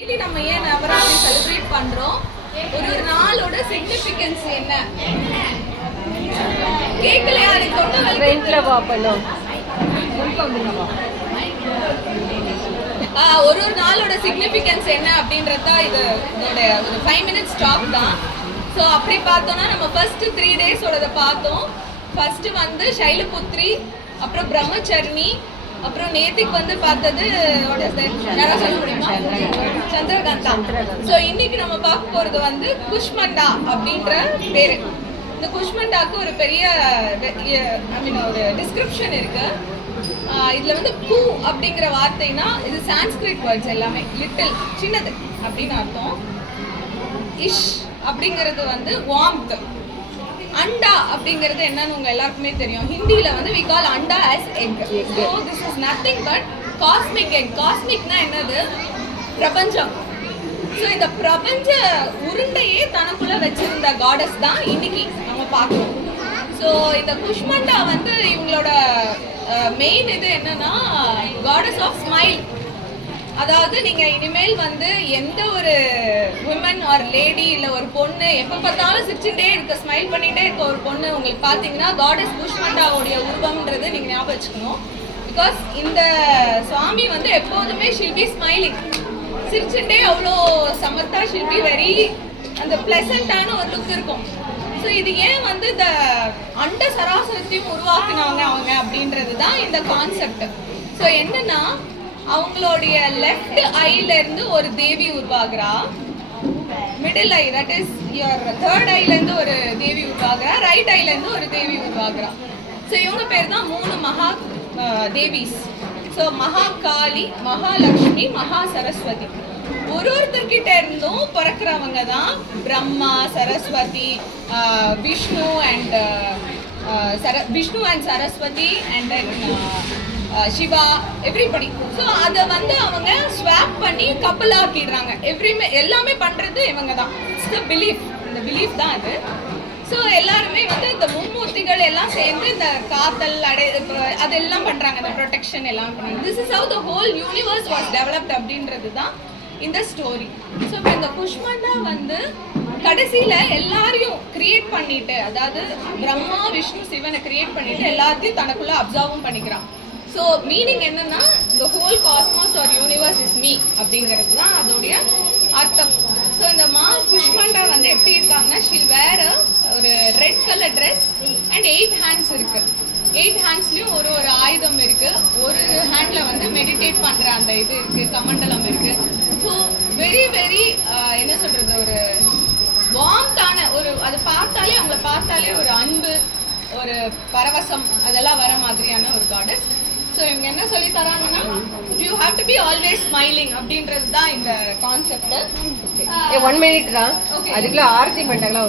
Daily நம்ம ஏன் Navaratri celebrate பண்றோம்? ஒரு நாளோட சிக்னிஃபிகன்ஸ் என்ன? கேக்கலையா? அதை தொட்டு ஃப்ரண்ட்ல வா பண்ணோம். ஒரு நாளோட சிக்னிஃபிகன்ஸ் என்ன அப்படின்றத இதோட ஒரு 5 minutes ஸ்டாப் தான். ஸோ அப்படி பார்த்தோம்னா நம்ம ஃபர்ஸ்ட் 3 days பார்த்தோம். ஃபர்ஸ்ட் வந்து சைலபுத்ரி, அப்புறம் பிரம்மச்சர்ணி, அப்புறம் நேத்திக்கு பார்த்தது யாராவது சொல்ல முடியுமா? சந்திரகாந்தா. ஸோ இன்னைக்கு நம்ம பார்க்க போறது குஷ்மண்டா அப்படின்ற பேரு. இந்த குஷ்மண்டாக்கு ஒரு பெரிய ஒரு டிஸ்கிரிப்ஷன் இருக்கு. இதுல பூ அப்படிங்கிற வார்த்தைனா இது சான்ஸ்கிரிட் வேர்ட்ஸ் எல்லாமே. லிட்டில் சின்னது அப்படின்னு அர்த்தம். இஷ் அப்படிங்கிறது வார்ம்த். அண்டா அப்படிங்கிறது என்னன்னு உங்க எல்லாருக்குமே தெரியும். ஹிந்தியில we call அண்டா as egg. So this is nothing but cosmic egg. காஸ்மிக்னா என்னது? பிரபஞ்சம். ஸோ இந்த பிரபஞ்ச உருண்டையே தனக்குள்ள வச்சிருந்த காடஸ் தான் இன்னைக்கு நம்ம பார்க்கணும். ஸோ இந்த குஷ்மண்டா இவங்களோட மெயின் இது என்னன்னா காடஸ் ஆஃப் ஸ்மைல். அதாவது நீங்க இனிமேல் எந்த ஒரு உமன் ஆர் லேடி இல்ல ஒரு பொண்ணு எப்ப பார்த்தாலும் சிரிச்சுட்டே இருக்க, ஸ்மைல் பண்ணிட்டே இருக்க ஒரு பொண்ணு உங்களுக்கு பாத்தீங்கன்னா காடஸ் குஷ்மண்டாவுடைய உருவம்ன்றது நீங்க ஞாபகம் வச்சுக்கணும். பிகாஸ் இந்த சுவாமி எப்போதுமே ஷில் பி ஸ்மைலிங், சிரிச்சுட்டே அவ்வளோ சமத்தா, ஷில் பி வெரி அந்த பிளசண்டான ஒரு லுக் இருக்கும். ஸோ இது ஏன் இந்த அண்ட சராசரத்தையும் உருவாக்குனாங்க அவங்க அப்படின்றது தான் இந்த கான்செப்ட். ஸோ என்னன்னா அவங்களுடைய லெஃப்ட் ஐல இருந்து ஒரு தேவி உருவாகிறா, middle eye that is your third ஐல இருந்து ஒரு தேவி உருவாகிறா, ரைட் ஐல இருந்து ஒரு தேவி உருவாகிறா. ஸோ இவங்க பேர் தான் 3 மகா தேவிஸ். ஸோ மகா காளி, மகாலட்சுமி, மகா சரஸ்வதி. ஒருத்தர்கிட்ட இருந்தும் பிறக்கிறவங்க தான் Brahma, Saraswati, Vishnu and Saraswati and then Shiva, everybody. So அதை அவங்க ஸ்வாப் பண்ணி கப்பல் ஆக்கிடுறாங்க. எல்லாமே பண்றது இவங்க தான். It's the belief. இந்த பிலீஃப் தான் அது. ஸோ எல்லாருமே இந்த மும்மூர்த்திகள் எல்லாம் சேர்ந்து இந்த காத்தல் அதெல்லாம் பண்றாங்க, இந்த ப்ரொடெக்ஷன் எல்லாம் பண்றாங்க. This is how the whole universe was developed அப்படின்றது தான் இந்த ஸ்டோரி. ஸோ இப்போ இந்த குஷ்மண்டா கடைசியில எல்லாரையும் கிரியேட் பண்ணிட்டு, அதாவது பிரம்மா, விஷ்ணு, சிவனை கிரியேட் பண்ணிட்டு எல்லாத்தையும் தனக்குள்ள அப்சர்வும் பண்ணிக்கிறான். ஸோ மீனிங் என்னன்னா the whole cosmos or universe is me அப்படிங்கிறது தான் அதோடைய அர்த்தம். ஸோ இந்த குஷ்மண்டா எப்படி இருக்காங்கன்னா ஷில் வேர் ஒரு red colour dress and 8 hands இருக்கு. 8 handsலயும் ஒரு ஆயுதம் இருக்கு. ஒரு ஹேண்ட்ல மெடிடேட் பண்ற அந்த இது இருக்கு, கமண்டலம் இருக்கு. ஸோ வெரி வெரி என்ன சொல்றது, ஒரு வார்ம்தான ஒரு, அதை பார்த்தாலே அவங்கள பார்த்தாலே ஒரு அன்பு, ஒரு பரவசம் அதெல்லாம் வர மாதிரியான ஒரு காடஸ். ஸோ இவங்க என்ன சொல்லி தராங்கன்னா you have to be always smiling அப்படின்றது தான் இந்த கான்செப்ட். 1 minute தான், அதுக்குள்ள ஆர்த்தி பண்ணிட்டாங்களா?